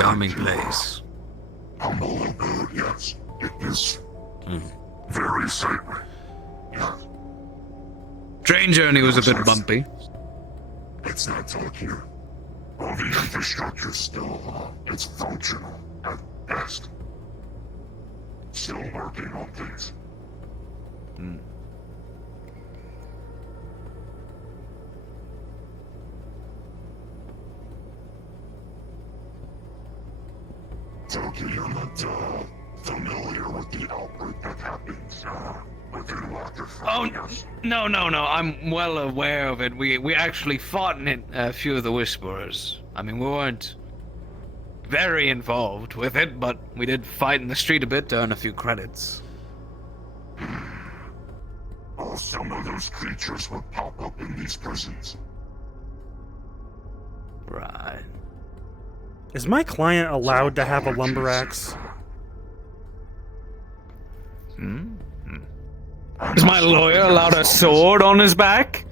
charming place. Humble abode, yes. It is very sacred. Yes. Train journey was a bit bumpy. Let's not talk here. All the infrastructure still, it's functional at best. Still working on things. Toki, you're not familiar with the outbreak that happened within Locker. Oh, no. I'm well aware of it. We actually fought in it, a few of the Whisperers. I mean, we weren't very involved with it, but we did fight in the street a bit to earn a few credits. Oh, some of those creatures would pop up in these prisons. Right. Is my client allowed to have a lumber axe? Is my lawyer allowed a sword on his back?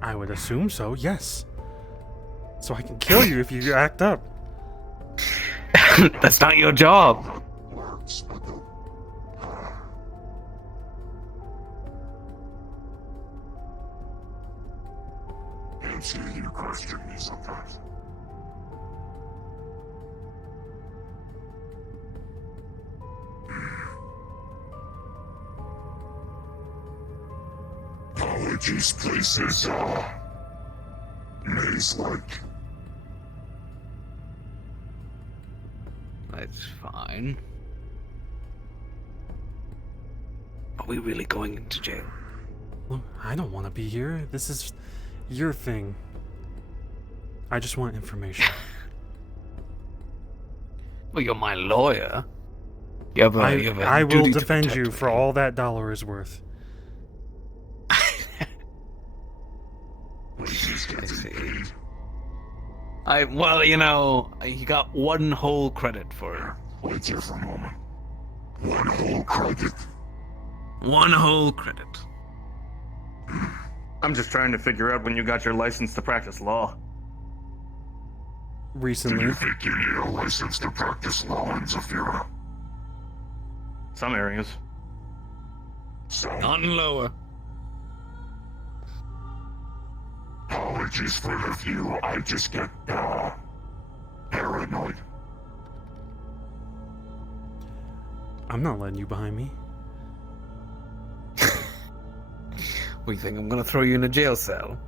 I would assume so, yes. So I can kill you if you act up. That's not your job. Works, but the Hampki, you question me sometimes. Apologies, places, maze-like. That's fine. Are we really going into jail? Look, I don't want to be here. This is your thing. I just want information. Well, you're my lawyer. You have a I will duty to defend protect you for me. all that dollar is worth. Places I getting see. paid. Well, you know, you got one whole credit for it. Wait here for a moment. One whole credit. One whole credit. I'm just trying to figure out when you got your license to practice law. Do Recently. you think you need a license to practice law in Zafira? Some areas. So, Not in lower. apologies for the view. I just get, paranoid. I'm not letting you behind me. We think I'm gonna throw you in a jail cell?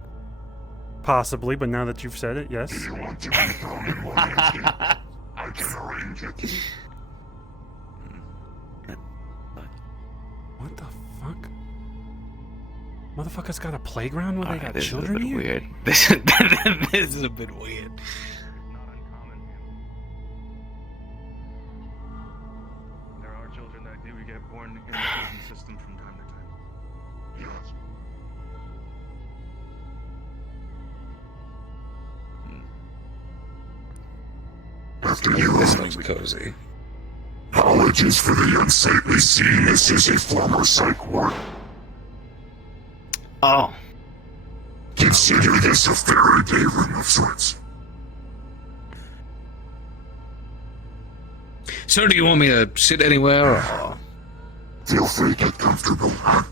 Possibly, but now that you've said it, yes. Do you want to be thrown in one instant? I can arrange it. What the fuck? Motherfuckers got a playground where they got this children is a bit here? weird. This is a bit weird. Not uncommon. There are children that do get born in the prison system from time to time. Yes. After you, This looks cozy. apologies for the unsightly scene. This is a former psych ward. Oh, Consider this a Faraday room of sorts. so do you want me to sit anywhere, or? Feel free to get comfortable, huh?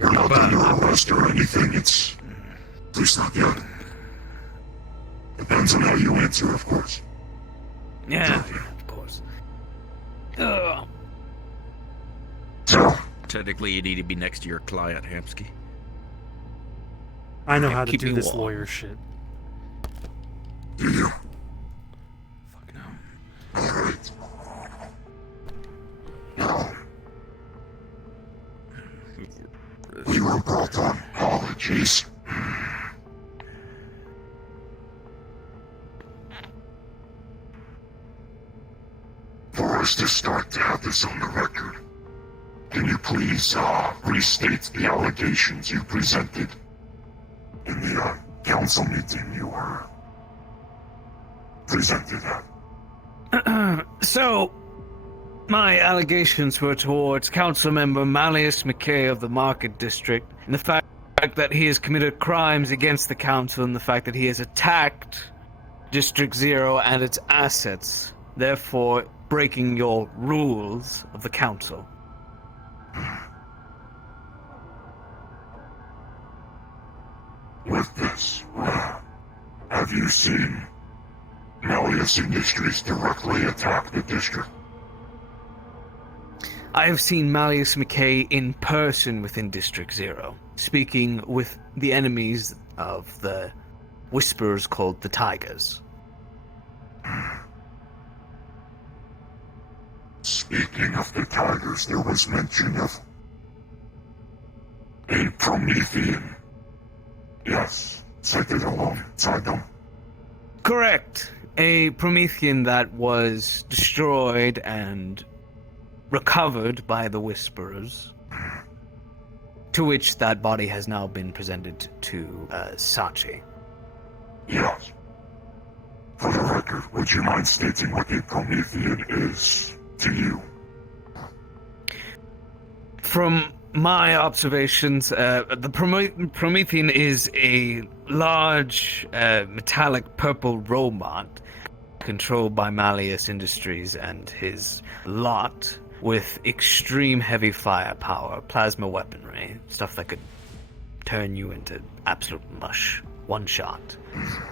We're not under arrest or anything. It's... at least not yet. Depends on how you answer, of course. Yeah, of course. Ugh. So, Technically, you need to be next to your client, Hampki. I know how to Keep do me this warm. lawyer shit. do you? Fuck no. Alright. Now, we were brought on apologies. For us to start to have this on the record, can you please restate the allegations you presented in the council meeting you were presented at? So, my allegations were towards Councilmember Malleus McKay of the Market District, and the fact that he has committed crimes against the council, and the fact that he has attacked District Zero and its assets, therefore breaking your rules of the council. With this, have you seen Malleus Industries directly attack the district? I have seen Malleus McKay in person within District Zero, speaking with the enemies of the Whisperers called the Tigers. Speaking of the Tigers, there was mention of a Promethean. Yes, sighted alongside them. Correct. A Promethean that was destroyed and recovered by the Whisperers, to which that body has now been presented to Sachi. Yes. For the record, would you mind stating what a Promethean is to you? From my observations, the Promethean is a large metallic purple robot controlled by Malleus Industries and his lot, with extreme heavy firepower, plasma weaponry, stuff that could turn you into absolute mush, one shot.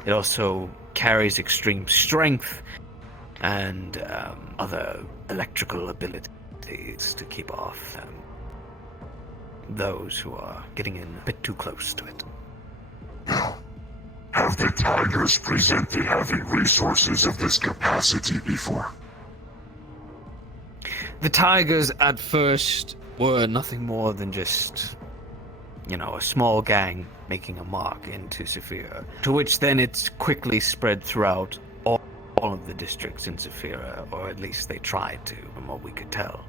It also carries extreme strength and other electrical abilities to keep off those who are getting in a bit too close to it. Now, have the Tigers presented having resources of this capacity before? The Tigers at first were nothing more than just, a small gang making a mark into Saphira, to which then it's quickly spread throughout all of the districts in Saphira, or at least they tried to, from what we could tell.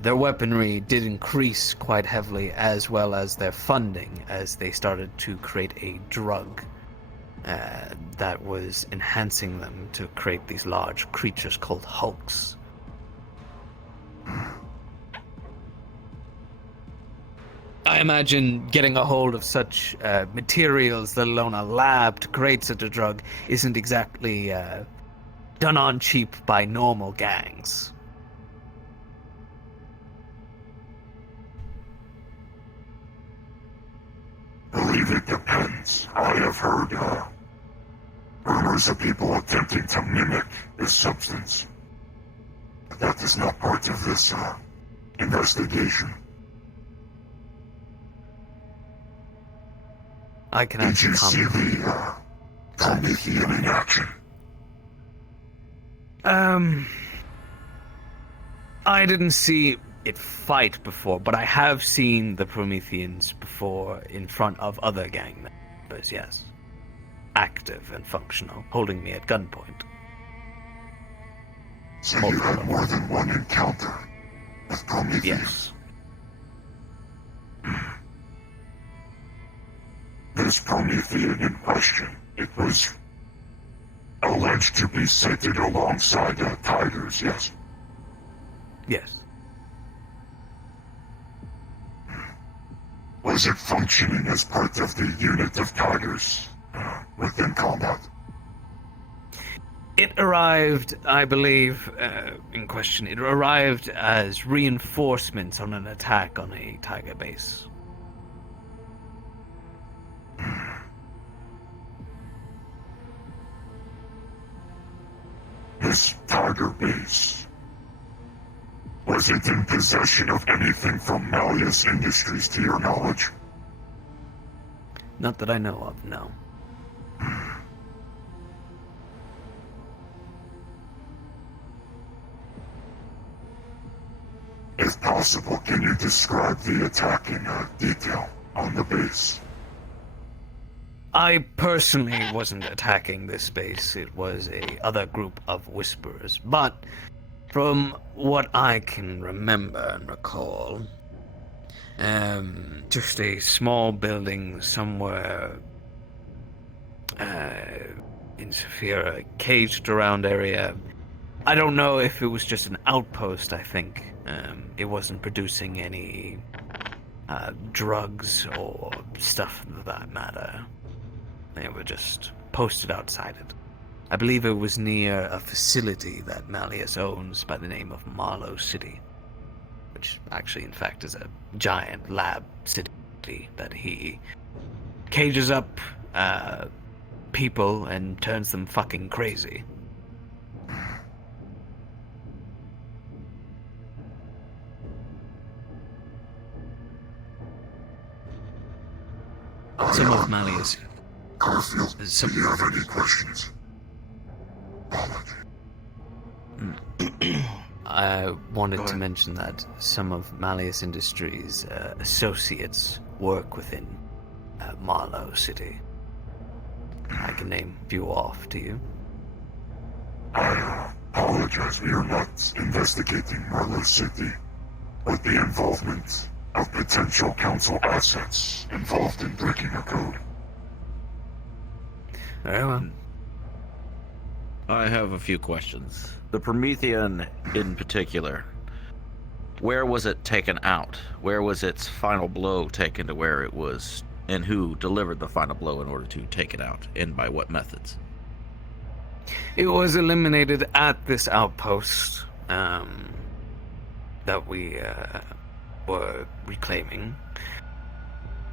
Their weaponry did increase quite heavily, as well as their funding, as they started to create a drug that was enhancing them to create these large creatures called hulks. I imagine getting a hold of such materials, let alone a lab to create such a drug, isn't exactly done on cheap by normal gangs. Believe it depends. I have heard rumors of people attempting to mimic this substance. But that is not part of this investigation. I can Did actually you see comment. the Promethean in action? I didn't see it fight before, but I have seen the Prometheans before in front of other gang members, yes. Active and functional, holding me at gunpoint. So you had more than one encounter with Prometheus? Yes. This Promethean in question, it was alleged to be sighted alongside Tigers, yes? Yes. Was it functioning as part of the unit of Tigers within combat? It arrived, I believe, in question, it arrived as reinforcements on an attack on a Tiger base. This Tiger base, was it in possession of anything from Malleus Industries to your knowledge? Not that I know of, no. If possible, can you describe the attack in detail on the base? I personally wasn't attacking this base. It was a other group of Whisperers. But from what I can remember and recall, just a small building somewhere in Saphira, caged around area. I don't know if it was just an outpost, I think. It wasn't producing any drugs or stuff of that matter. They were just posted outside it. I believe it was near a facility that Malleus owns by the name of Marlow City, which actually, in fact, is a giant lab city that he cages up people and turns them fucking crazy. Some of Malleus. Garfield, Some- do you have any questions? I wanted Go to ahead. mention that some of Malleus Industries' associates work within Marlow City. I can name a few off to you. I apologize. We are not investigating Marlow City with the involvement of potential council assets involved in breaking a code. Very well. I have a few questions. The Promethean in particular, where was it taken out? Where was its final blow taken to where it was, and who delivered the final blow in order to take it out, and by what methods? It was eliminated at this outpost that we were reclaiming.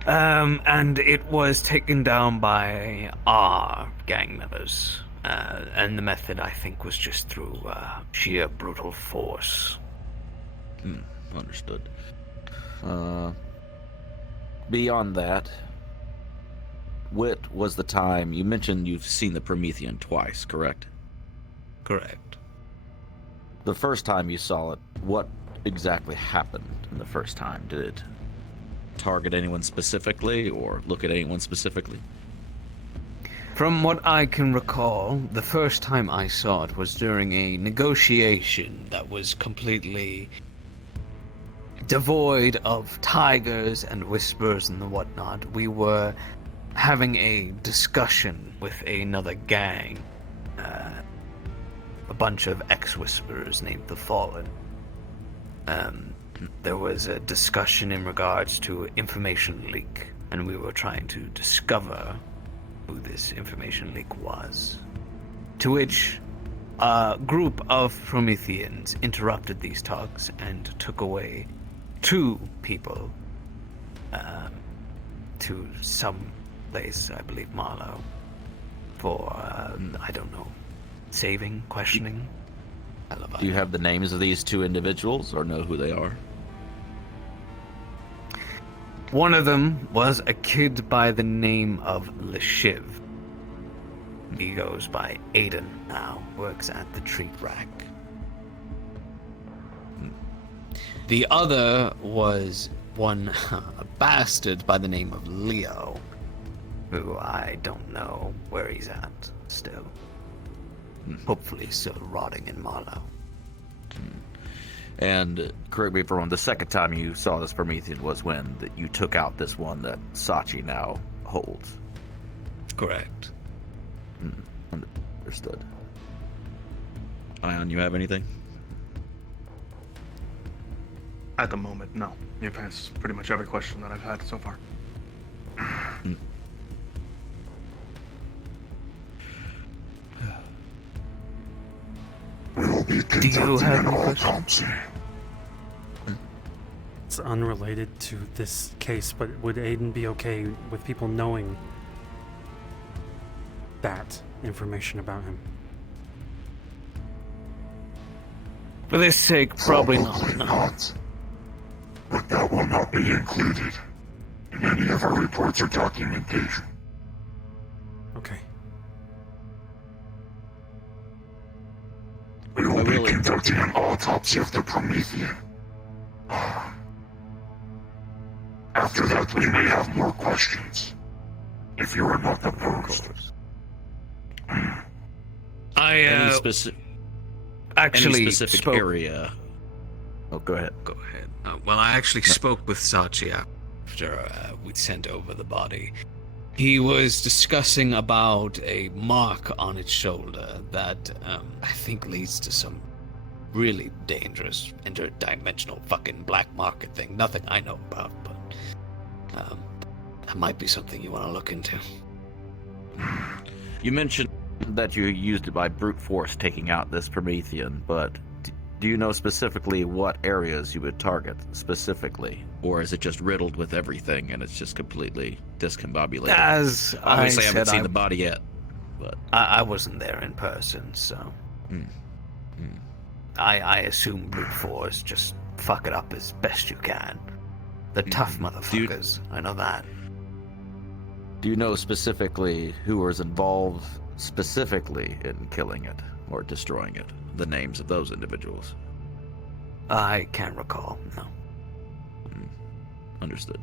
And it was taken down by our gang members. And the method, I think, was just through sheer brutal force. Understood. Beyond that, what was the time? You mentioned you've seen the Promethean twice, correct? Correct. The first time you saw it, what exactly happened in the first time? Did it target anyone specifically or look at anyone specifically? From what I can recall, the first time I saw it was during a negotiation that was completely devoid of tigers and whispers and the whatnot. We were having a discussion with another gang, a bunch of ex-whisperers named the Fallen. There was a discussion in regards to information leak, and we were trying to discover who this information leak was. To which a group of Prometheans interrupted these talks and took away 2 people to some place, I believe Marlow, for, I don't know, saving, questioning. Do you have the names of these 2 individuals or know who they are? One of them was a kid by the name of Leshiv. He goes by Aiden now, works at the treat rack. The other was a bastard by the name of Leo, who I don't know where he's at still. Hopefully still rotting in Marlow. And correct me if I'm wrong, the second time you saw this Promethean was when that you took out this one that Sachi now holds. Correct. Understood. Ion, you have anything? At the moment, no. You've answered pretty much every question that I've had so far. We will be you conducting have an any questions? autopsy. It's unrelated to this case, but would Aiden be okay with people knowing that information about him? For this sake, probably not. No. not. But that will not be included in any of our reports or documentation. Okay. We will I be really- conducting an autopsy of the Promethean. After that, we may have more questions, if you are not opposed. I Any specific actually specific area? Oh, go ahead. Go ahead. Well, I actually spoke with Sachi after we'd sent over the body. He was discussing about a mark on its shoulder that I think leads to some really dangerous interdimensional fucking black market thing. Nothing I know about, but that might be something you want to look into. You mentioned that you used it by brute force taking out this Promethean, but do you know specifically what areas you would target specifically? Or is it just riddled with everything and it's just completely discombobulated? As Obviously, I haven't said, seen the body yet, but... I wasn't there in person, so... I assume brute force, just fuck it up as best you can. The tough motherfuckers, I know that. Do you know specifically who was involved specifically in killing it or destroying it? The names of those individuals? I can't recall, no. Understood.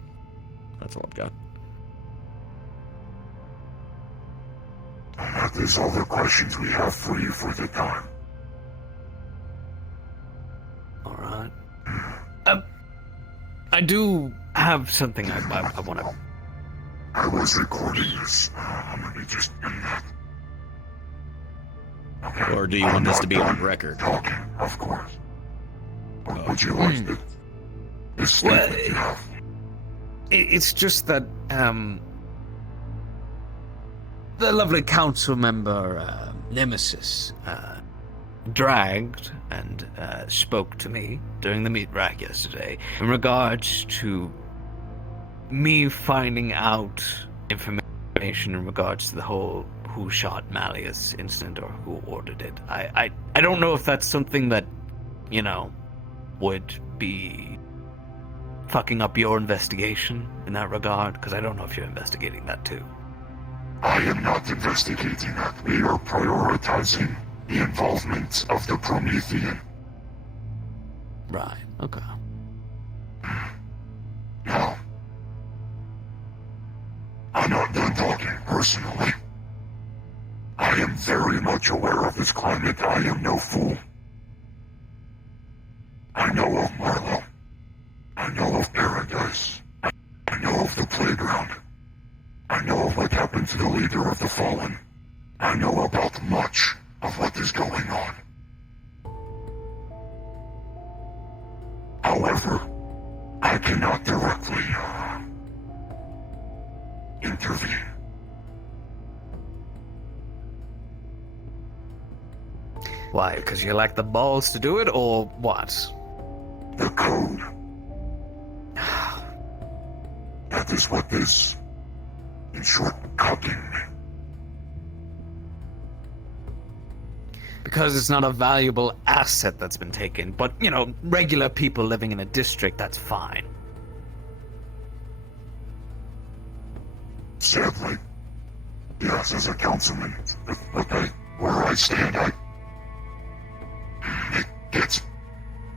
That's all I've got. That is all the questions we have for you for the time. Alright. I do have something I want to... I was recording this. Let me just end that. Okay. Or do you want this to be on record? Talking, of course. What would you like this statement you have? It's just that, the lovely council member, Nemesis, dragged and spoke to me during the meat rack yesterday in regards to me finding out information in regards to the whole who shot Malleus incident or who ordered it. I don't know if that's something that, you know, would be fucking up your investigation in that regard, because I don't know if you're investigating that too. I am not investigating that. We are prioritizing the involvement of the Promethean. Right, okay. Now, I'm not done talking personally. I am very much aware of this climate. I am no fool. I know of Marlowe. I know of Paradise. I know of the playground. I know of what happened to the leader of the Fallen. I know about much of what is going on. However, I cannot directly intervene. Why, because you lack the balls to do it, or what? The code. That is what is, in short, cutting me. Because it's not a valuable asset that's been taken, but, you know, regular people living in a district, that's fine. Sadly, yes, as a councilman, where I stand, it gets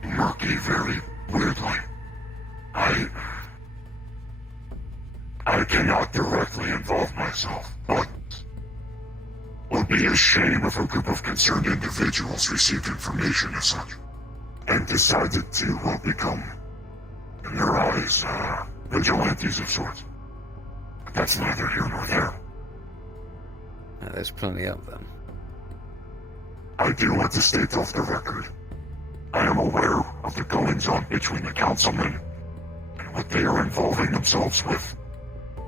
murky very weirdly. I cannot directly involve myself, but it would be a shame if a group of concerned individuals received information as such, and decided to become, in their eyes, vigilantes of sorts. But that's neither here nor there. There's plenty of them. I do want to state off the record, I am aware of the goings-on between the councilmen and what they are involving themselves with,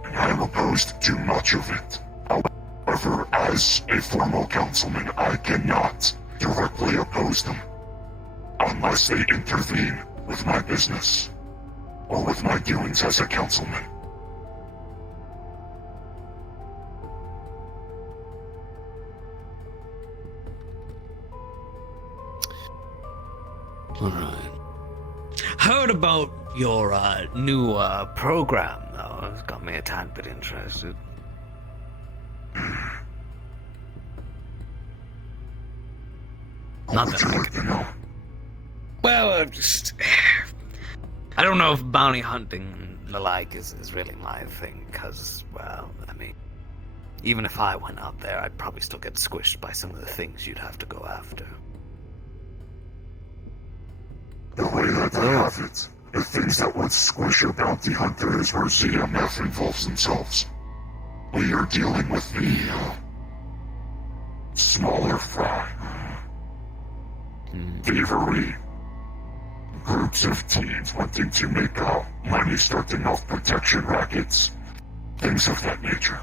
and I am opposed to much of it. However, as a formal councilman, I cannot directly oppose them unless they intervene with my business or with my dealings as a councilman. Alright. Heard about your new program, though. It's got me a tad bit interested. Not that I can... Well, just... I don't know if bounty hunting and the like is really my thing, because, well, I mean, even if I went out there, I'd probably still get squished by some of the things you'd have to go after. The way that I have it, the things that would squish a bounty hunter is where ZMF involves themselves. We are dealing with the, smaller fry. Thievery. Groups of teens wanting to make, money starting off protection rackets. Things of that nature.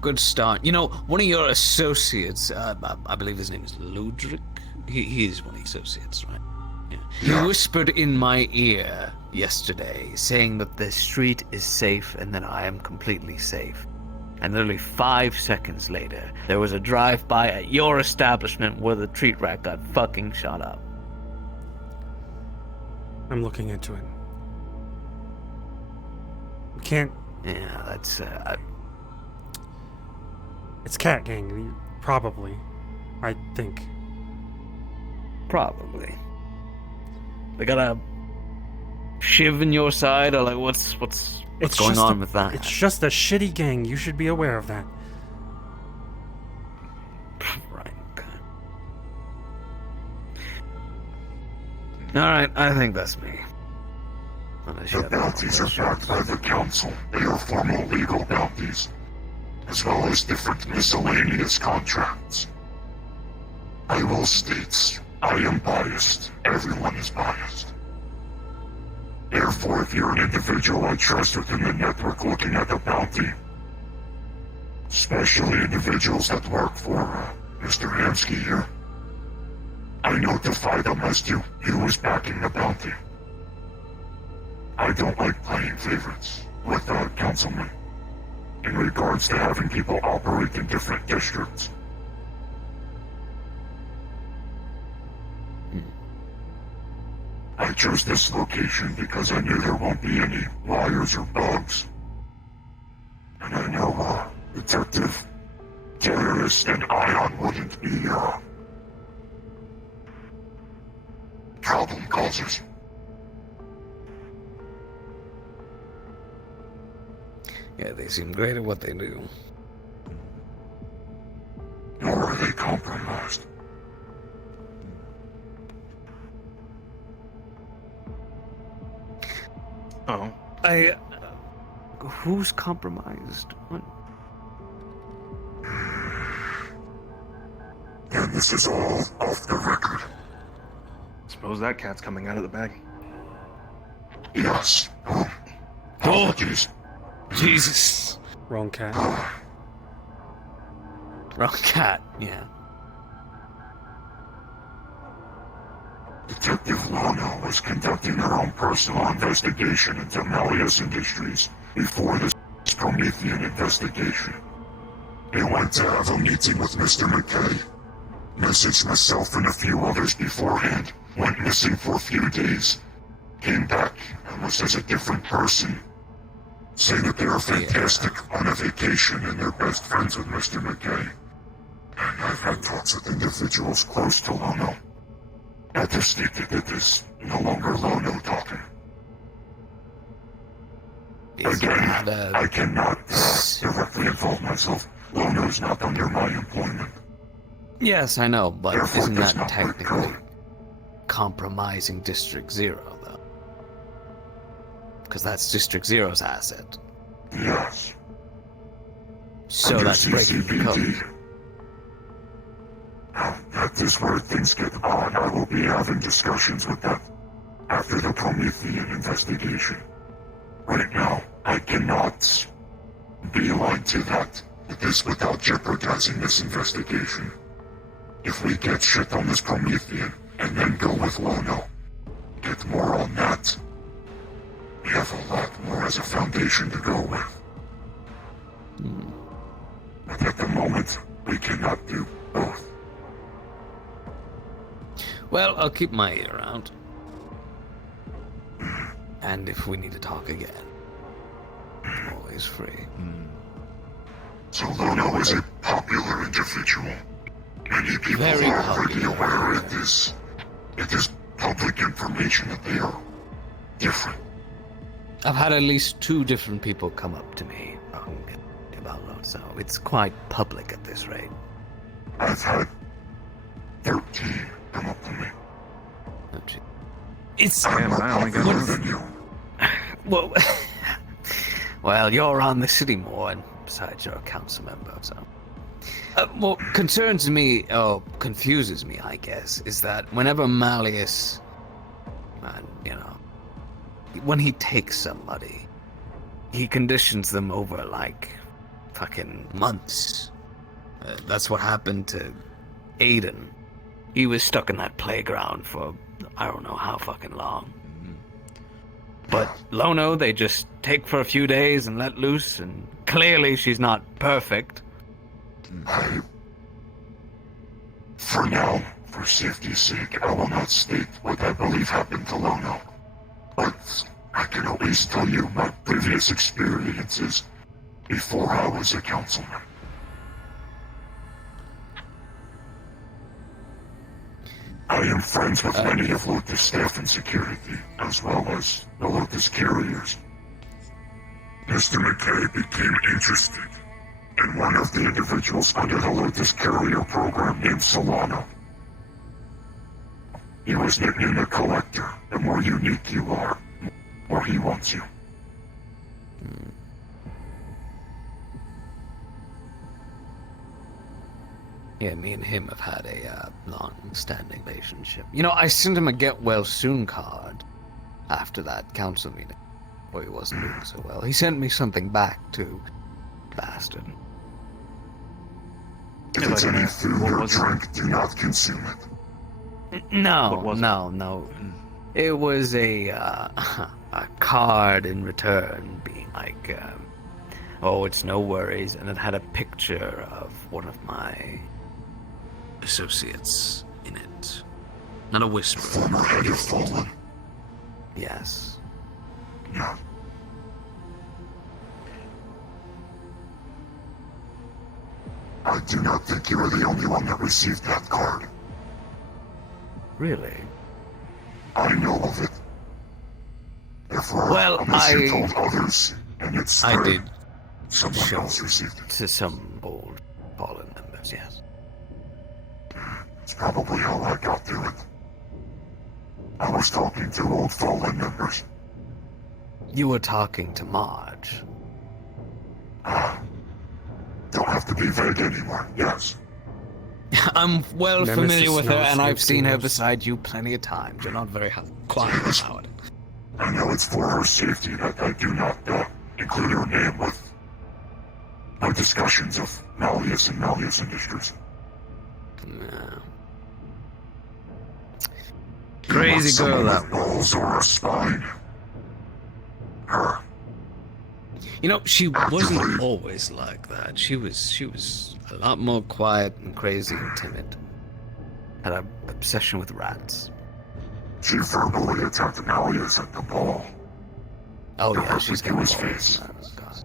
Good start. You know, one of your associates, I believe his name is Ludric. He is one of the associates, right? Yeah. Yeah. He whispered in my ear yesterday, saying that the street is safe and that I am completely safe. And literally 5 seconds later, there was a drive-by at your establishment where the treat rack got fucking shot up. I'm looking into it. We can't. Yeah, that's, It's Cat Gang, probably. I think. probably. They got a shiv in your side, or like, what's going just on with that? It's just a shitty gang. You should be aware of that. Right, okay. Alright, I think that's me. Unless you The have any more bounties are questions. backed by the council. They are formal legal bounties, as well as different miscellaneous contracts. I will state, I am biased. Everyone is biased. Therefore, if you're an individual I trust within the network looking at the bounty, especially individuals that work for Mr. Hampki here, I notify them as to who is backing the bounty. I don't like playing favorites with councilmen in regards to having people operate in different districts. I chose this location because I knew there won't be any liars or bugs. And I know, Detective, Terrorist, and Ion wouldn't be, problem causers. Yeah, they seem great at what they do. Nor are they compromised. Oh, Who's compromised? What? And this is all off the record. suppose that cat's coming out of the bag. Yes. Apologies. Jesus. Wrong cat. Wrong cat, yeah. Detective Lana was conducting her own personal investigation into Malleus Industries before this Promethean investigation. They went to have a meeting with Mr. McKay. Messaged myself and a few others beforehand. Went missing for a few days. Came back and was as a different person. Say that they are fantastic on a vacation and they're best friends with Mr. McKay. And I've had talks with individuals close to Lono. At this state that it is no longer Lono talking. Is Again, that, I cannot directly involve myself. Lono's not under my employment. Yes, I know, but Therefore, isn't does that not technically work. compromising District Zero, though? Because that's District Zero's asset. Yes. So Under that's breaking the code. CCPD. Now, that is where things get odd. I will be having discussions with that after the Promethean investigation. Right now, I cannot beeline to that with this without jeopardizing this investigation. If we get shit on this Promethean and then go with Lono, get more on that, we have a lot more as a foundation to go with. But at the moment, we cannot do both. Well, I'll keep my ear out. And if we need to talk again, I'm always free. So Lono is a popular individual. Many people Very are already popular. aware it is public information that they are different. I've had at least 2 different people come up to me about Lone, so it's quite public at this rate. I've had 13 come up to me. Oh, gee. It's Damn, more I only got popular one. than you. well, well, you're on the city more, and besides, you're a council member, so. What concerns me, or confuses me, I guess, is that whenever Malleus, when he takes somebody, he conditions them over, like, fucking months. That's what happened to Aiden. He was stuck in that playground for I don't know how fucking long. But Lono, they just take for a few days and let loose, and clearly she's not perfect. For now, for safety's sake, I will not state what I believe happened to Lono. But I can at least tell you my previous experiences before I was a councilman. I am friends with many of Lotus staff and security, as well as the Lotus carriers. Mr. McKay became interested in one of the individuals under the Lotus carrier program named Solano. He was nicknamed the Collector. The more unique you are, the more he wants you. Yeah, me and him have had a long-standing relationship. You know, I sent him a get-well-soon card after that council meeting, where he wasn't doing so well. He sent me something back, too. Bastard. If it's any food or drink, do not consume it. No. It was a card in return being like, oh, it's no worries, and it had a picture of one of my associates in it. Not a whisper. Former head of Fallen. Yes. Yeah. I do not think you are the only one that received that card. Really? I know of it. Therefore, Well, unless you told others, and it's I did someone show else received it. to some old Fallen members, yes. It's probably how I got to it. I was talking to old Fallen members. You were talking to Marge. Don't have to be vague anymore, yes. I'm well Nemesis familiar with her, knows and I've Hampki seen her knows. beside you plenty of times. You're not very quiet about it. I know it's for her safety that I do not include her name with my discussions of Malleus and Malleus Industries. No. Crazy girl, that with balls or a spine. Her. You know, she wasn't always like that. She was a lot more quiet and crazy and timid. Had an obsession with rats. She verbally attacked Malleus at the ball. Oh yeah, she's got his balls. face. Oh, God.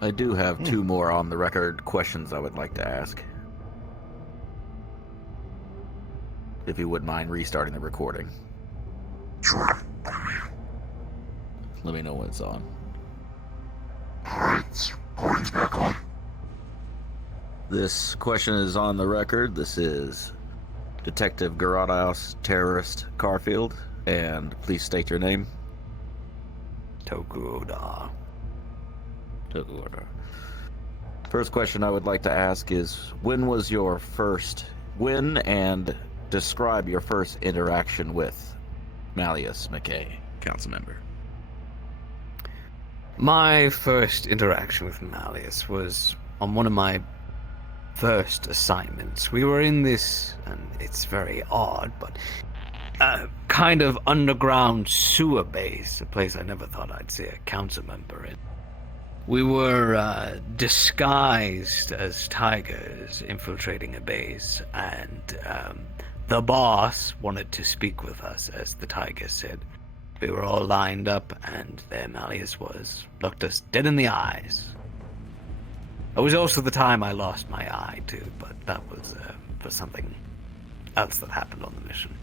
I do have two more on the record questions I would like to ask. If you wouldn't mind restarting the recording. Sure. Let me know when it's on. Alright, recording's back on. This question is on the record. This is Detective Gerardos Terrorist Carfield, and please state your name. Tokuoda. Tokuoda. First question I would like to ask is, when and describe your first interaction with Malleus McKay, council member. My first interaction with Malleus was on one of my first assignments. We were in this, and it's very odd, but kind of underground sewer base, a place I never thought I'd see a council member in. We were disguised as tigers infiltrating a base, and the boss wanted to speak with us, as the tiger said. We were all lined up, and there Malleus was. Looked us dead in the eyes. It was also the time I lost my eye, too, but that was for something else that happened on the mission.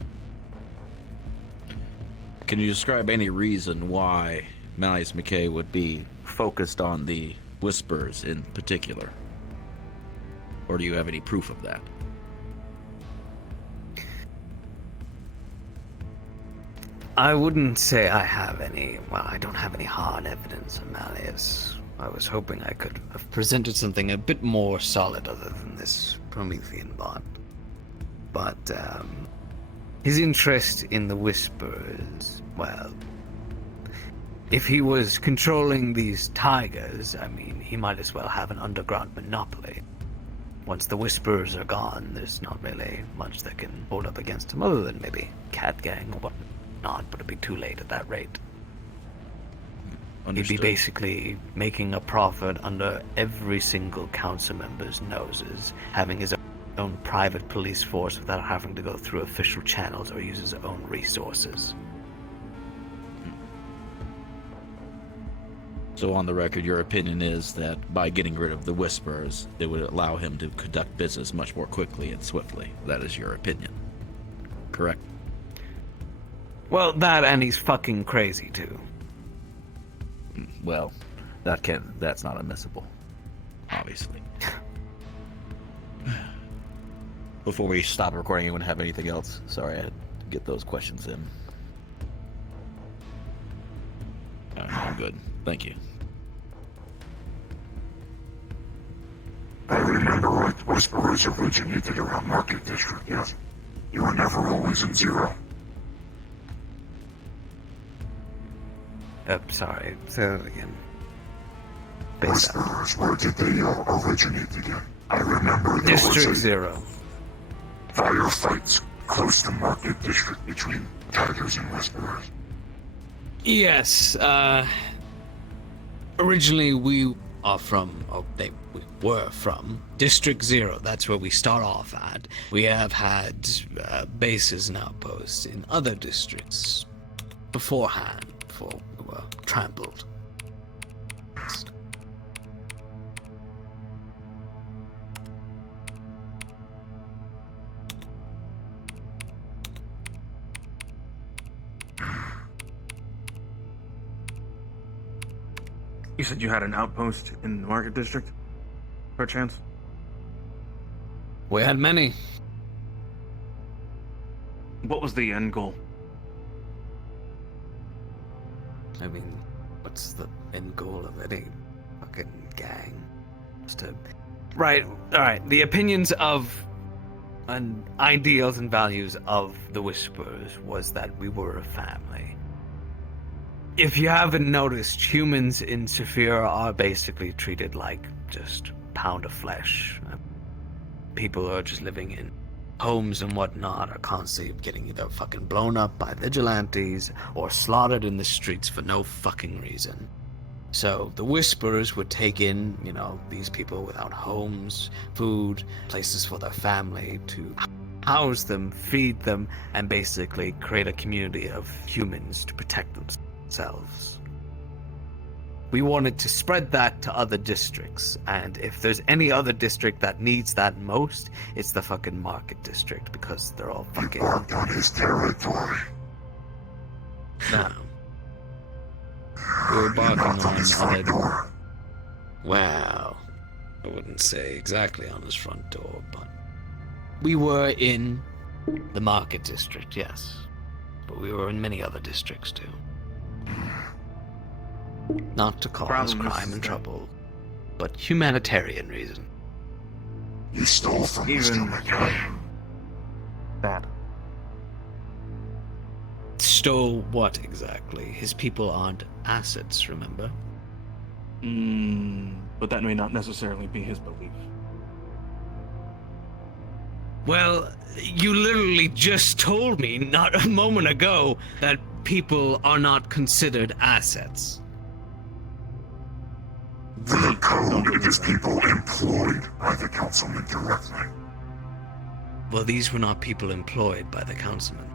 Can you describe any reason why Malleus McKay would be focused on the Whisperers in particular? Or do you have any proof of that? I wouldn't say I have any. Well, I don't have any hard evidence of Malleus. I was hoping I could have presented something a bit more solid other than this Promethean bot. But, his interest in the Whisperers, well, if he was controlling these tigers, I mean, he might as well have an underground monopoly. Once the Whisperers are gone, there's not really much that can hold up against him other than maybe Cat Gang or whatnot, but it'd be too late at that rate. Understood. He'd be basically making a profit under every single council member's noses, having his own private police force without having to go through official channels or use his own resources. So on the record, your opinion is that by getting rid of the Whisperers, it would allow him to conduct business much more quickly and swiftly. That is your opinion. Correct? Well, that and he's fucking crazy too. Well, that's not admissible. Obviously. Before we stop recording, anyone have anything else? Sorry, I had to get those questions in. I'm good. Thank you. I remember right, the Whisperers originated around Market District, yes. You were never always in Zero. Sorry, say that again. Whisperers, where did they originate again? I remember there District was Zero. firefights close to Market District between Tigers and Whisperers. Yes, originally we were from District Zero. That's where we start off at. We have had bases and outposts in other districts beforehand, before we were trampled. You said you had an outpost in the Market District? Perchance? We had many. What was the end goal? I mean, what's the end goal of any fucking gang? Just to... Right, alright. The opinions of and ideals and values of the Whisperers was that we were a family. If you haven't noticed, humans in Saphira are basically treated like just pound of flesh. People who are just living in homes and whatnot are constantly getting either fucking blown up by vigilantes or slaughtered in the streets for no fucking reason. So the Whisperers would take in, these people without homes, food, places for their family to house them, feed them, and basically create a community of humans to protect themselves. We wanted to spread that to other districts, and if there's any other district that needs that most, it's the fucking Market District, because they're all You fucking... barked on his territory. No. We were You barking knocked on his front on door. Wow. I wouldn't say exactly on his front door, but... We were in the Market District, yes. But we were in many other districts, too. Not to cause Problem is crime and that- trouble, but humanitarian reason. You stole from Even- Mr. McKay. That. Stole what exactly? His people aren't assets, remember? But that may not necessarily be his belief. Well, you literally just told me not a moment ago that people are not considered assets. The code is people employed by the councilman directly. Well, these were not people employed by the councilman.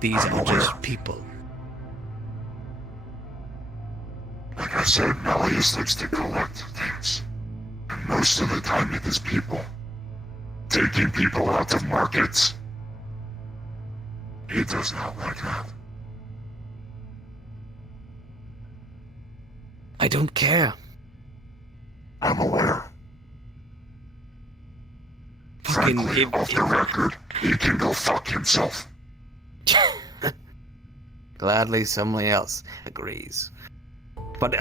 These are just people. Like I said, Malleus likes to collect things. And most of the time it is people. Taking people out of markets. He does not like that. I don't care. I'm aware. Fucking... Frankly, off the record, he can go fuck himself. Gladly somebody else agrees. But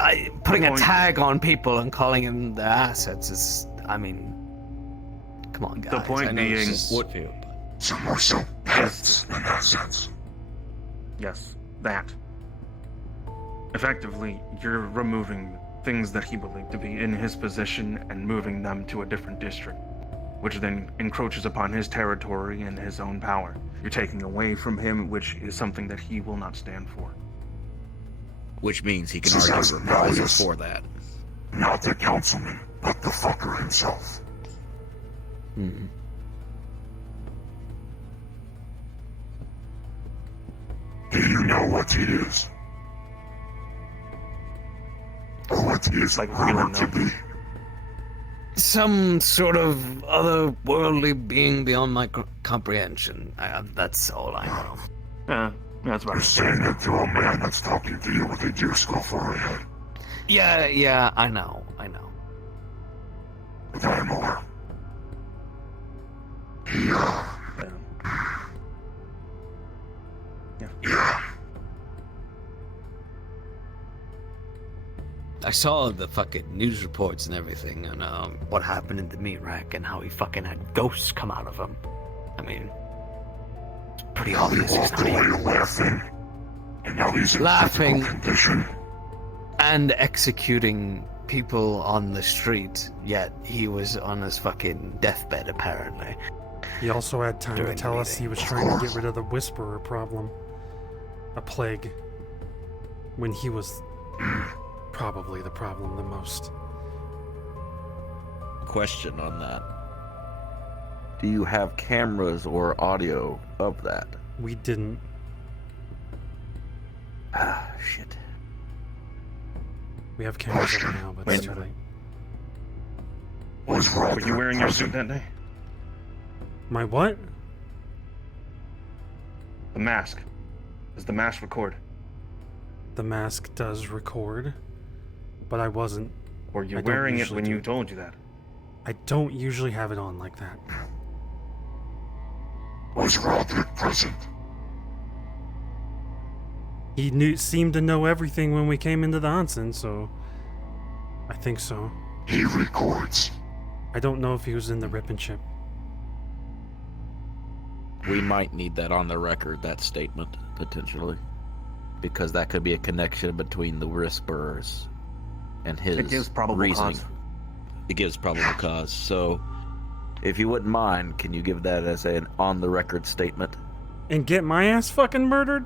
putting a point- tag on people and calling them their assets is, I mean... Come on, guys. point I know it's being- just What- few, but- Some more so pets than assets. Yes, that. Effectively, you're removing things that he believed to be in his position and moving them to a different district, which then encroaches upon his territory and his own power. You're taking away from him, which is something that he will not stand for. Which means he can This argue has reprisals values. for that. Not the councilman, but the fucker himself. Mm-hmm. Do you know what he is? Or what he is Like, rumored to really be? Some sort of otherworldly being beyond my comprehension. That's all I know. That's about You're it. saying it to a man that's talking to you with a deer skull for a head. Yeah, I know. But I'm more. Yeah. I saw the fucking news reports and everything, and what happened in the meat rack, and how he fucking had ghosts come out of him. I mean, it's pretty How he obvious he's walked not away here. laughing. And now he's in Laughing. critical condition. And executing people on the street, yet he was on his fucking deathbed, apparently. He also had time to During the tell us meeting. he was trying to get rid of the Whisperer problem. A plague. When he was probably the problem the most. Question on that. Do you have cameras or audio of that? We didn't. Ah, shit. We have cameras of it now, but it's Wait. too late. Was Were Roderick you wearing your present? suit that day? My what? The mask. Does the mask record? The mask does record, but I wasn't. Were you I don't wearing it usually when do. you told you that? I don't usually have it on like that. Was Roderick present? He seemed to know everything when we came into the onsen, so I think so. He records. I don't know if he was in the rip and chip. We might need that on the record, that statement, potentially. Because that could be a connection between the Whisperers and his It gives probable reasoning. cause. It gives probable cause. So, if you wouldn't mind, can you give that as an on-the-record statement? And get my ass fucking murdered?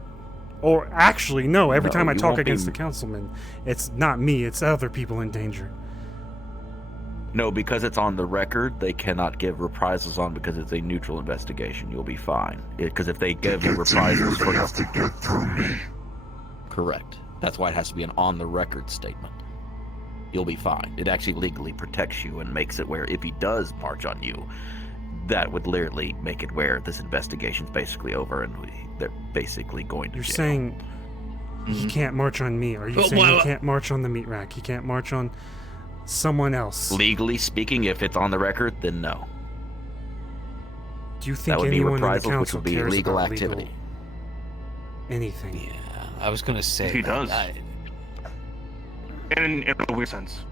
Or actually, no, every No, time I you talk won't be against the councilman, it's not me, it's other people in danger. No, because it's on the record, they cannot give reprisals on because it's a neutral investigation. You'll be fine. Because if they To give you get to you, reprisals they for... have to get through me. Correct. That's why it has to be an on-the-record statement. You'll be fine. It actually legally protects you and makes it where if he does march on you, that would literally make it where this investigation's basically over and they're basically going to You're jail. saying he Mhm. can't march on me? Are you Well, saying well, he can't march on the meat rack? He can't march on someone else? Legally speaking, if it's on the record, then no. Do you think That would be anyone in the reprisals, which council would be cares illegal about activity. legal anything? Yeah, I was gonna say He that. does. In a weird sense.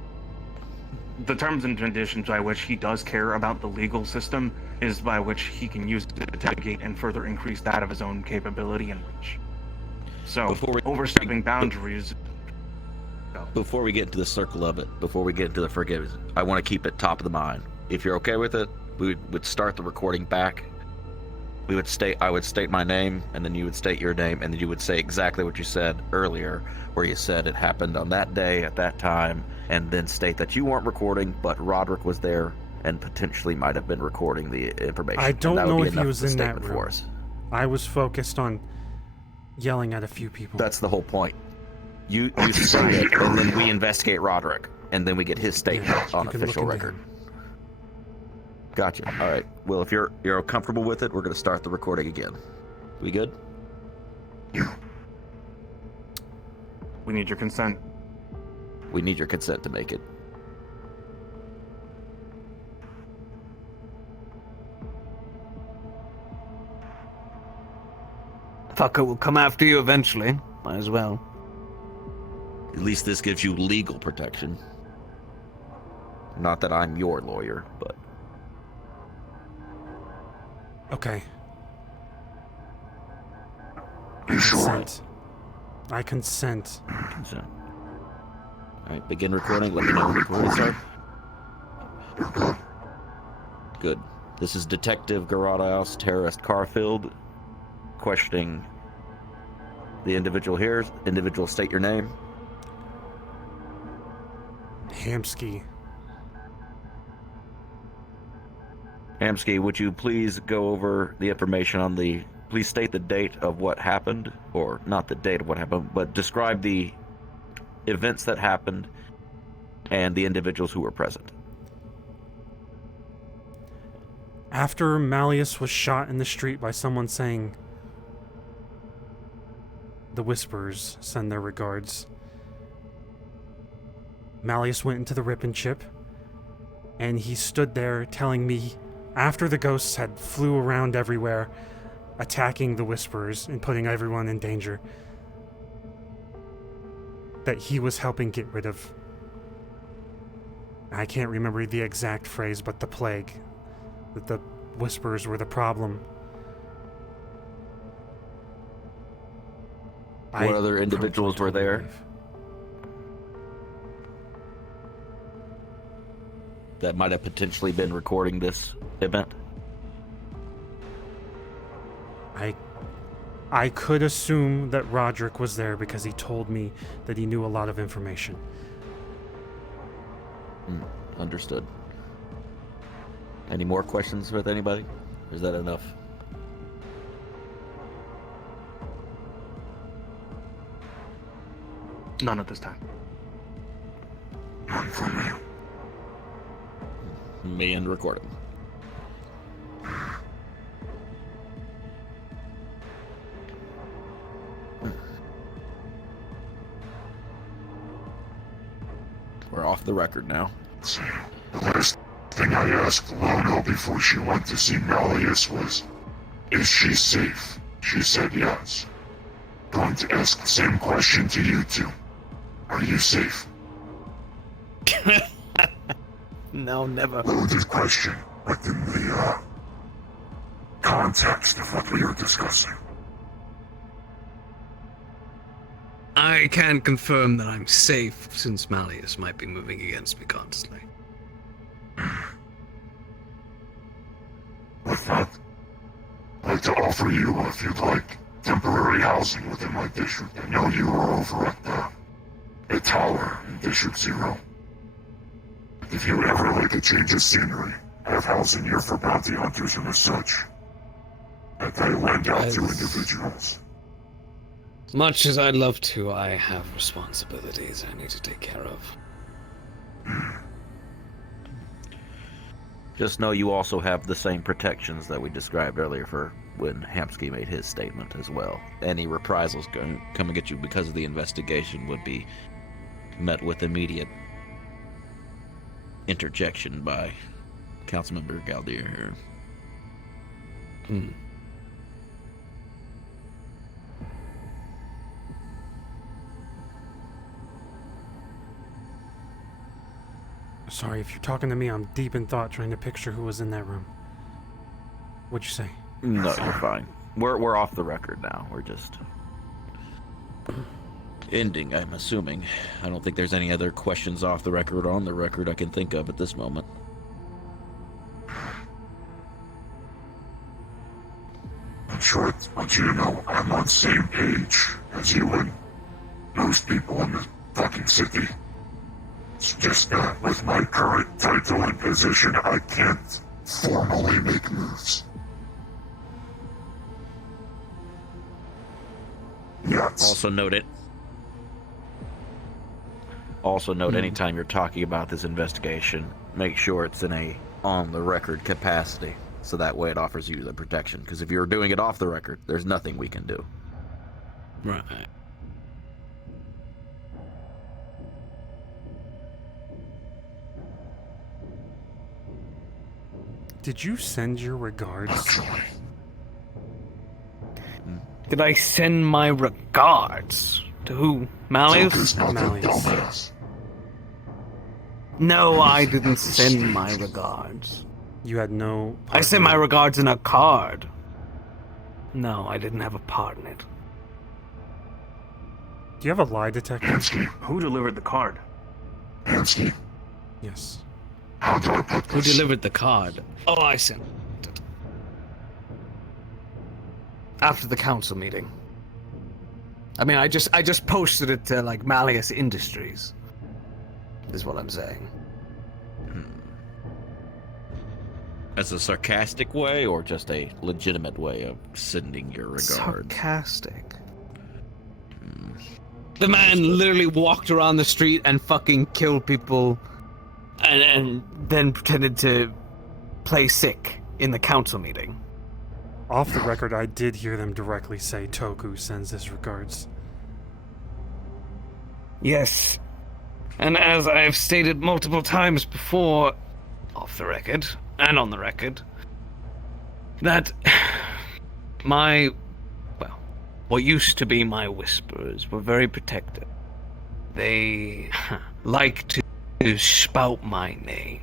The terms and conditions by which he does care about the legal system is by which he can use it to mitigate and further increase that of his own capability and reach. So, Before we- overstepping boundaries... Before we get into the circle of it, before we get into the forgiveness, I want to keep it top of the mind. If you're okay with it, we would start the recording back. I would state my name, and then you would state your name, and then you would say exactly what you said earlier, where you said it happened on that day, at that time, and then state that you weren't recording, but Roderick was there and potentially might have been recording the information. I don't And that would know be if he enough was of a in that statement room. for us. I was focused on yelling at a few people. That's the whole point. You What you state say, it, and then earlier. we investigate Roderick, and then we get his statement Yeah, on you can look official into record. him. Gotcha. All right. Well, if you're comfortable with it, we're going to start the recording again. We good? We need your consent. We need your consent to make it. Fucker will come after you eventually. Might as well. At least this gives you legal protection. Not that I'm your lawyer, but Okay. You sure? Consent. I consent. Consent. Alright, begin recording. Let me know when recording starts. Good. This is Detective Garadaos Terrorist Carfield questioning the individual here. Individual, state your name. Hampki. Hampki, would you please go over the information on the... Please state the date of what happened, or not the date of what happened, but describe the events that happened and the individuals who were present. After Malleus was shot in the street by someone saying, "The Whisperers send their regards," Malleus went into the Rip and Chip, and he stood there telling me, after the ghosts had flew around everywhere, attacking the Whisperers and putting everyone in danger, that he was helping get rid of, I can't remember the exact phrase, but the plague. That the Whisperers were the problem. What other individuals were there? believe. That might have potentially been recording this event? I could assume that Roderick was there because he told me that he knew a lot of information. Understood. Any more questions with anybody? Or is that enough? None at this time. None from me. Me and recording. We're off the record now. See, the last thing I asked Lono before she went to see Malleus was, is she safe? She said yes. Going to ask the same question to you two. Are you safe? No, never. Loaded question, within the, context of what we were discussing. I can confirm that I'm safe, since Malleus might be moving against me constantly. With that, I'd like to offer you, if you'd like, temporary housing within my district. I know you are over at the tower in District 0. If you would ever like a change of scenery, I have housing here for bounty hunters and as such. That I lend out to individuals. Much as I'd love to, I have responsibilities I need to take care of. Just know you also have the same protections that we described earlier for when Hampki made his statement as well. Any reprisals coming at you because of the investigation would be met with immediate interjection by Councilmember Galdier here. Sorry, if you're talking to me, I'm deep in thought trying to picture who was in that room. What'd you say? No, you're fine. We're off the record now. We're just ending, I'm assuming. I don't think there's any other questions off the record or on the record I can think of at this moment. I'm sure I want you to know I'm on the same page as you and most people in the fucking city. It's just that with my current title and position, I can't formally make moves. Yes. Also note anytime you're talking about this investigation, make sure it's in a on-the-record capacity, so that way it offers you the protection. Because if you're doing it off the record, there's nothing we can do. Right. Did you send your regards? Actually, Did I send my regards? To who? Malleus? Joker's not that Malleus. dumbass. No, I didn't send my regards. You had no... I sent my regards in a card. No, I didn't have a part in it. Do you have a lie detector? Hampki, Who delivered the card? Hampki, Yes. how do I put Who this? delivered the card? Oh, I sent it. After the council meeting. I mean, I just posted it to, like, Malleus Industries. Is what I'm saying. As a sarcastic way, or just a legitimate way of sending your regards? Sarcastic. The man literally walked around the street and fucking killed people and then pretended to play sick in the council meeting. Off the record, I did hear them directly say Toku sends his regards. Yes. And as I've stated multiple times before, off the record and on the record, that what used to be my whisperers were very protective. They like to spout my name.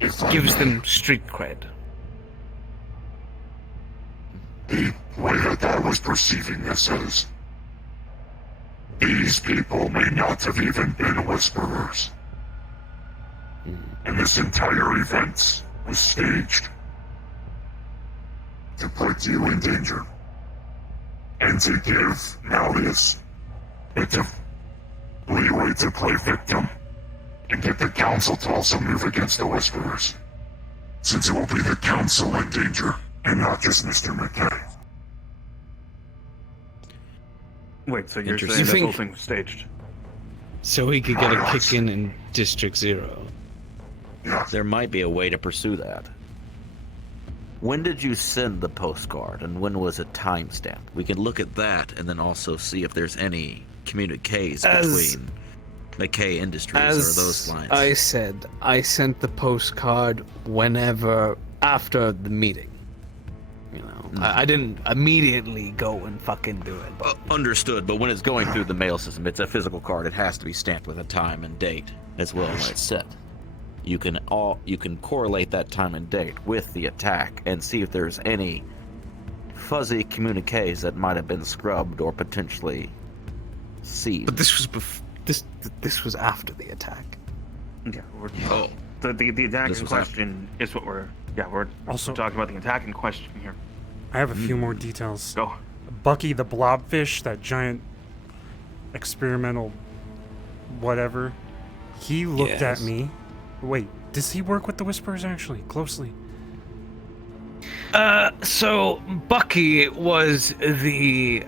If I Gives may, them street cred. the way that I was perceiving this is, these people may not have even been whisperers. And this entire event was staged to put you in danger and to give Malleus a bit of leeway to play victim and get the council to also move against the whisperers, since it will be the council in danger and not just Mr. McKay. Wait, so you're Interesting. saying You this whole think- thing was staged? So he could get a kick in District Zero. Yeah, There might be a way to pursue that. When did you send the postcard, and when was it timestamped? We can look at that, and then also see if there's any communiques As- between McKay Industries As or those lines. I said, I sent the postcard whenever after the meeting. You know, I didn't immediately go and fucking do it. But Understood, but when it's going through the mail system, it's a physical card. It has to be stamped with a time and date as well when it's sent. You can correlate that time and date with the attack and see if there's any fuzzy communiques that might have been scrubbed or potentially seized. But this was this was after the attack. Yeah, we're, Oh. the attack This in was question is what we're Also- talking about the attack in question here. I have a few more details. Go. Bucky the blobfish, that giant experimental whatever, he looked at Yes. me. Wait, does he work with the Whisperers actually closely? So Bucky was the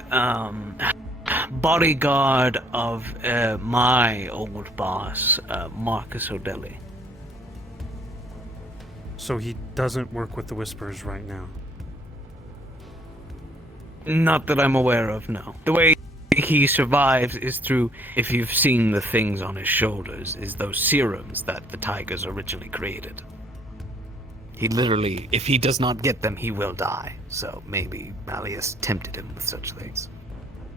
bodyguard of my old boss, Marcus O'Delly. So he doesn't work with the Whisperers right now. Not that I'm aware of, no. The way he survives is through, if you've seen the things on his shoulders, is those serums that the tigers originally created. He literally, if he does not get them, he will die. So maybe Malleus tempted him with such things.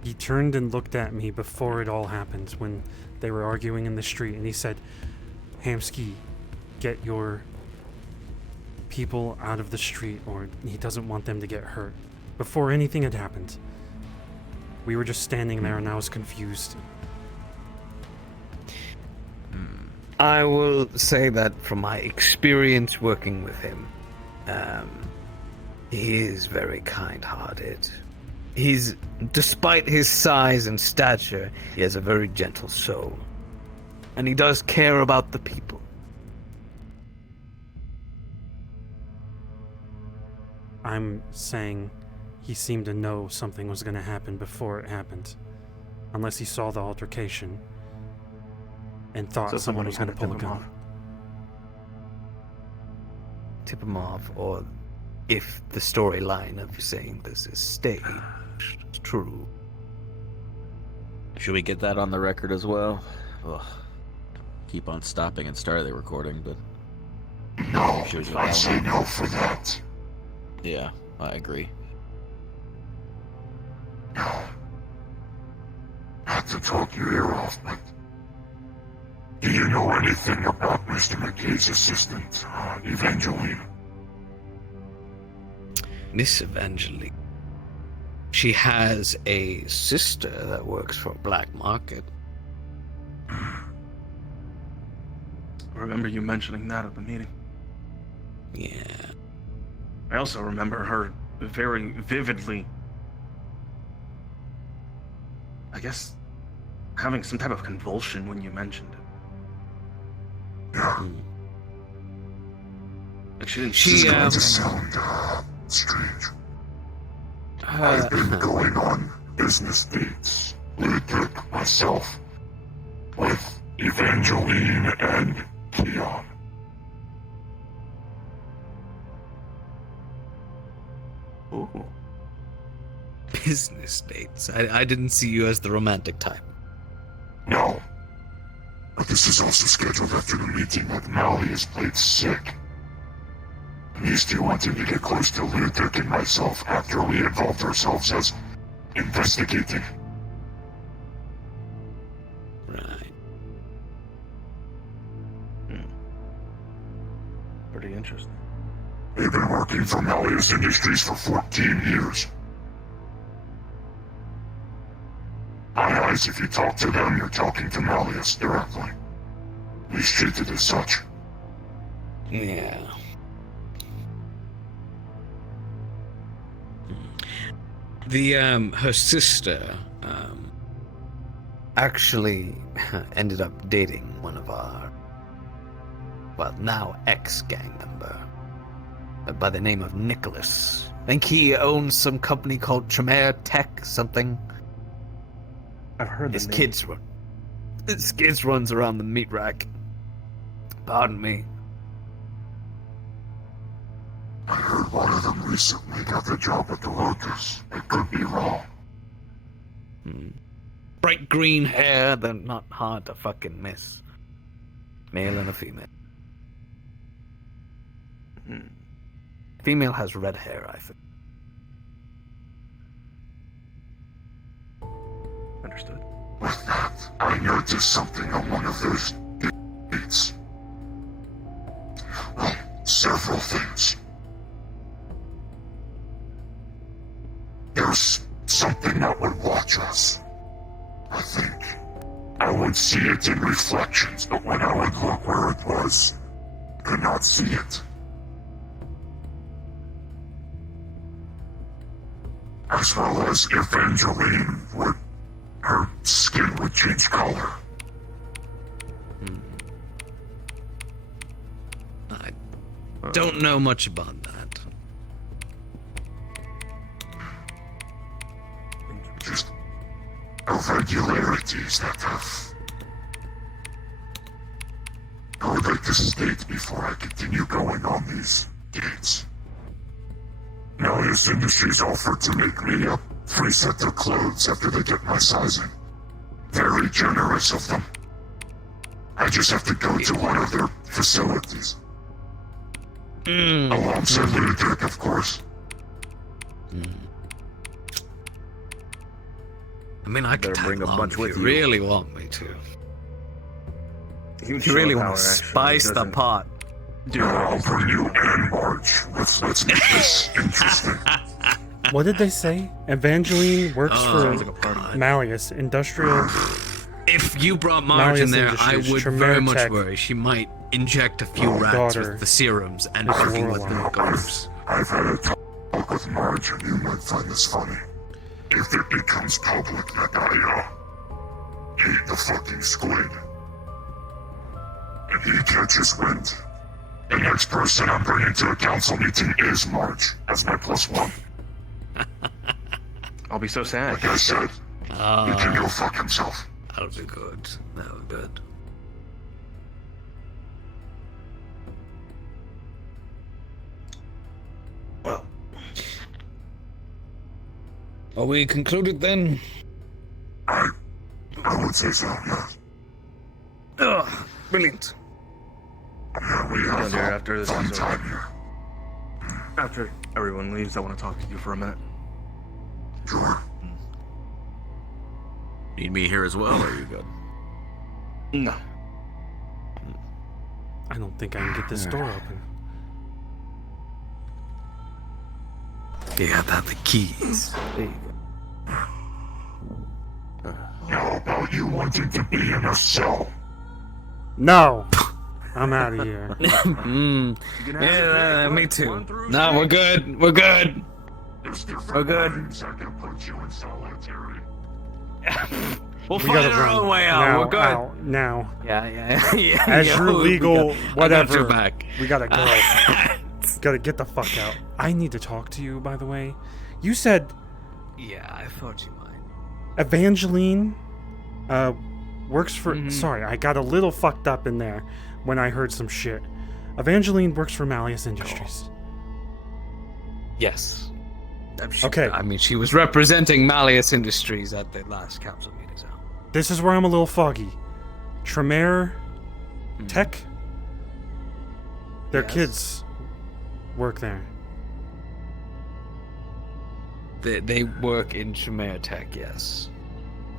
He turned and looked at me before it all happened when they were arguing in the street, and he said, Hampki, get your people out of the street, or he doesn't want them to get hurt. Before anything had happened. We were just standing there and I was confused. I will say that from my experience working with him, he is very kind-hearted. Despite his size and stature, he has a very gentle soul. And he does care about the people. I'm saying he seemed to know something was going to happen before it happened. Unless he saw the altercation and thought So someone was going to had pull a tip him gun. off. Tip him off, or if the storyline of saying this is staged is true. Should we get that on the record as well? Ugh. Keep on stopping and starting the recording, but no, Should we do I that say no for that. yeah, I agree. No. Not to talk your ear off, but do you know anything about Mr. McKay's assistant, Evangeline? Miss Evangeline. she has a sister that works for a black market. I remember you mentioning that at the meeting. Yeah. I also remember her very vividly, I guess, having some type of convulsion when you mentioned it. Yeah, Like she didn't. She, going to sound strange. I've been going on business dates, Ludwig, myself, with Evangeline and Keon. Ooh. Business dates. I didn't see you as the romantic type. No. But this is also scheduled after the meeting with Malleus played sick. And these two wanted to get close to Ludwig and myself after we involved ourselves as investigating. Right. Pretty interesting. They've been working for Malleus Industries for 14 years. My eyes, if you talk to them, you're talking to Malleus directly. He's treated as such. Yeah. The her sister actually ended up dating one of our, well, now ex-gang member by the name of Nicholas. I think he owns some company called Tremere Tech something. I've heard His kids runs around the meat rack. Pardon me. I heard one of them recently got the job at the Locust. I could be wrong. Bright green hair, they're not hard to fucking miss. Male and a female. Female has red hair, I think. Understood. With that, I noticed something on one of those dates. Well, several things. There's something that would watch us. I think. I would see it in reflections, but when I would look where it was, could not see it. As well as Evangeline would, her skin would change color. I don't know much about that. Just irregularities that have... I would like to state before I continue going on these dates. Malleus Industries offered to make me a free set of clothes after they get my sizing. Very generous of them. I just have to go to one of their facilities. Alongside Ludwig, of course. I mean, I could Better bring tag a along bunch if with you you. really want me to. You If you really want to spice the pot. I'll bring you and March. Let's make this interesting. What did they say? Evangeline works sounds like a for party. Malleus Industrial. If you brought Marge in Malleus there, I Industries, would Tremere very much Tech. worry. She might inject a few rats daughter with the serums and is fucking let Lorelei. them go loose. I've had a talk with Marge, and you might find this funny. If it becomes public that I, ate the fucking squid, and he catches wind, the next person I'm bringing to a council meeting is Marge, as my +1. I'll be so sad. Like I said, he can go fuck himself. That'll be good. That'll be good. Well, Are we concluded then? I would say so, yes. Ugh, brilliant. Yeah, we have dear, a after this fun is over. time here. After everyone leaves, I want to talk to you for a minute. Sure. Need me here as well, or are you good? No. I don't think I can get this door open. You got that, the keys. There you go. How about you wanting to be in a cell? No! I'm out of here. Mm. You can have your Yeah, pick. me One too. through No, we're six. good. We're good. There's different We're good. ways I can put you in solitary. We'll We find gotta our run. own way out. Now, we're good. out, now. Yeah. As yo, your legal I got whatever, your back. we gotta go. Gotta get the fuck out. I need to talk to you, by the way. You said Yeah, I thought you might. Evangeline works for... Mhm. Sorry, I got a little fucked up in there when I heard some shit. Evangeline works for Malleus Industries. Yes. Okay. I mean, she was representing Malleus Industries at the last council meeting, so. This is where I'm a little foggy. Tremere Tech? Their Yes. kids work there. They work in Tremere Tech, yes.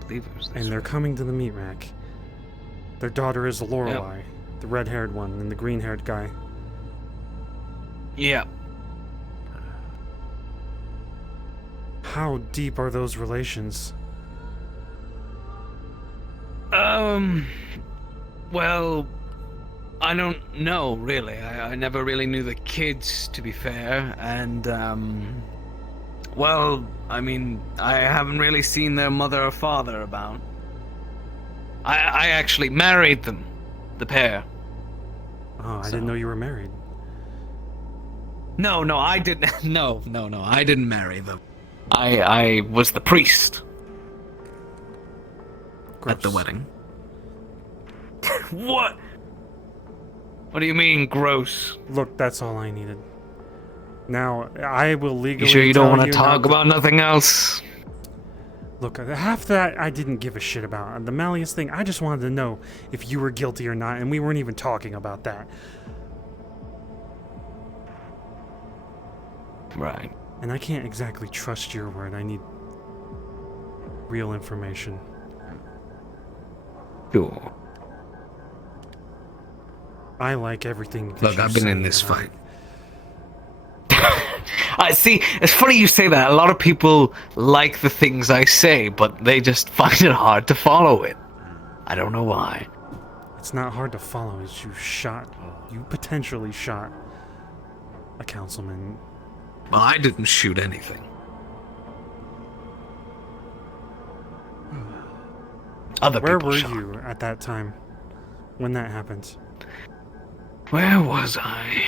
I believe it was this And they're way. coming to the meat rack. Their daughter is Lorelei, the red-haired one, and the green-haired guy. Yeah. How deep are those relations? Well, I don't know, really. I never really knew the kids, to be fair, and, well, I mean, I haven't really seen their mother or father about. I actually married them, the pair. Oh, I So- didn't know you were married. No, I didn't. No, I didn't marry them. I was the priest at the Gross. wedding. What? What do you mean, gross? Look, that's all I needed. Now, I will legally You sure you don't tell want to not talk about nothing else? Look, half that I didn't give a shit about. The Malleus thing, I just wanted to know if you were guilty or not, and we weren't even talking about that. Right. And I can't exactly trust your word. I need real information. Sure. I like everything that Look, you I've been say, in this and I- fight. I see. It's funny you say that. A lot of people like the things I say, but they just find it hard to follow it. I don't know why. It's not hard to follow. Is you potentially shot a councilman. Well, I didn't shoot anything. Other Where people were shot. you at that time when that happened? Where was I?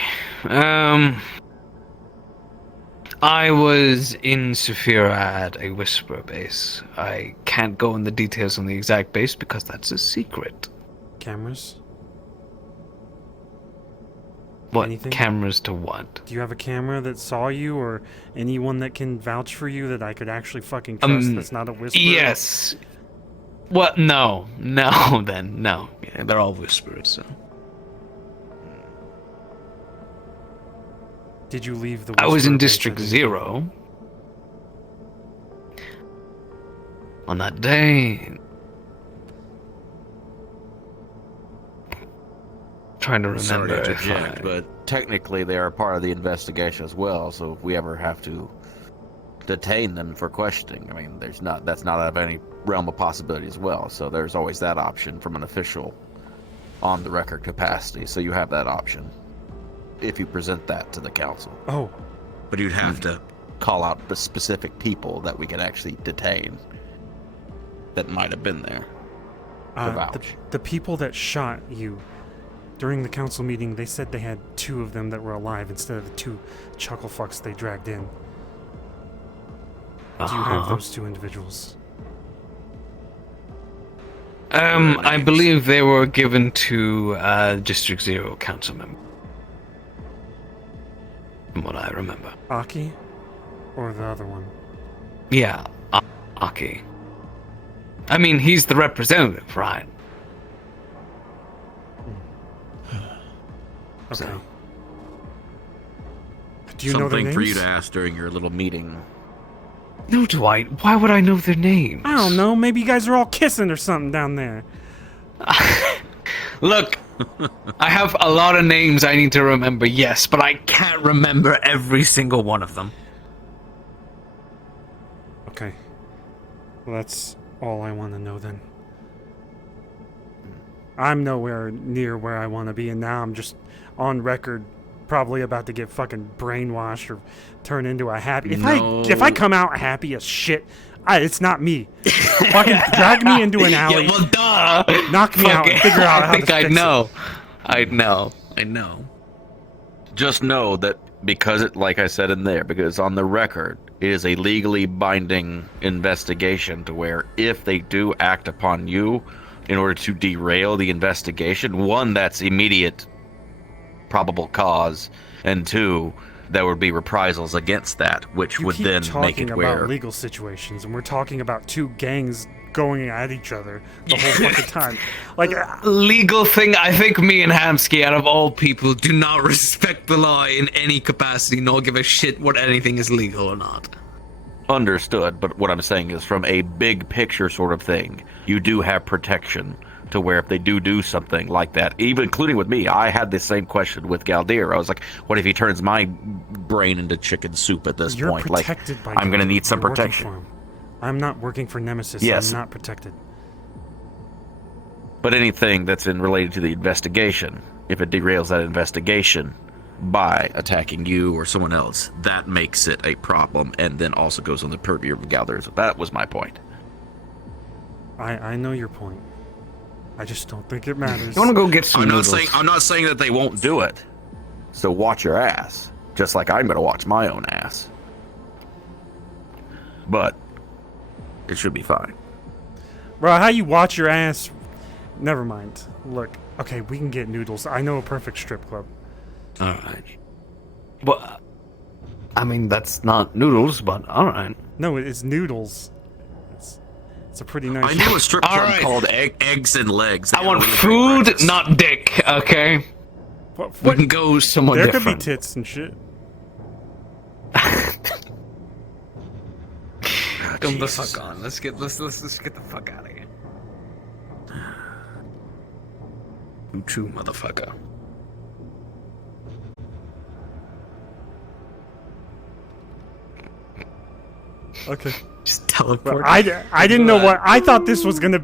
I was in Saphira at a Whisper base. I can't go in the details on the exact base because that's a secret. Cameras? What Anything? cameras to what? Do you have a camera that saw you, or anyone that can vouch for you that I could actually fucking trust that's not a whisper? Yes. What? No. Then no. Yeah, they're all whisperers. So Did you leave the I was Whisper in base District at any- 0 on that day. Trying to remember. Sorry to if interject, I- but technically they are part of the investigation as well. So if we ever have to detain them for questioning, I mean, that's not out of any realm of possibility as well. So there's always that option from an official on the record capacity. So you have that option if you present that to the council. Oh, But you'd have to call out the specific people that we can actually detain that might have been there. the, vouch. the people that shot you during the council meeting, they said they had 2 of them that were alive instead of the 2 chuckle fucks they dragged in. Do you have those 2 individuals? I believe they were given to District 0 council member. From what I remember. Aki? Or the other one? Yeah, Aki. I mean, he's the representative, right? Okay. So- Do you know their Something names? for you to ask during your little meeting. No, Dwight. Why would I know their names? I don't know. Maybe you guys are all kissing or something down there. Look, I have a lot of names I need to remember, yes, but I can't remember every single one of them. Okay. Well, that's all I want to know then. I'm nowhere near where I want to be, and now I'm just on record, probably about to get fucking brainwashed or turn into a happy. If I come out happy as shit, it's not me. Fucking drag me into an alley. Yeah, well, duh. Knock me out and figure out how to fix it. I know. Just know that because it, like I said in there, because on the record, it is a legally binding investigation to where if they do act upon you in order to derail the investigation, one, that's immediate probable cause, and two, there would be reprisals against that, which would then make it where... about legal situations, and we're talking about two gangs going at each other the whole fucking time. Like, legal thing, I think me and Hampki, out of all people, do not respect the law in any capacity, nor give a shit what anything is legal or not. Understood, but what I'm saying is from a big picture sort of thing, you do have protection to where if they do something like that, even including with me, I had the same question with Galdir. I was like, what if he turns my brain into chicken soup at this point? Like, I'm going to need some protection. I'm not working for Nemesis. Yes. I'm not protected. But anything that's related to the investigation, if it derails that investigation by attacking you or someone else, that makes it a problem, and then also goes on the purview of Galdir. So that was my point. I know your point. I just don't think it matters. You want to go get some noodles? I'm not saying that they won't do it. So watch your ass, just like I'm going to watch my own ass. But it should be fine. Bro, how you watch your ass? Never mind. Look, okay, we can get noodles. I know a perfect strip club. All right. Well, I mean, that's not noodles, but all right. No, it's noodles. It's a pretty nice. I knew a strip club right. called Eggs and Legs. I want food, not dick, okay? We can go somewhere there different. There could be tits and shit. Come the fuck on. Let's get the fuck out of here. You too, motherfucker. Okay. Just teleport. I didn't know what I thought this was gonna be.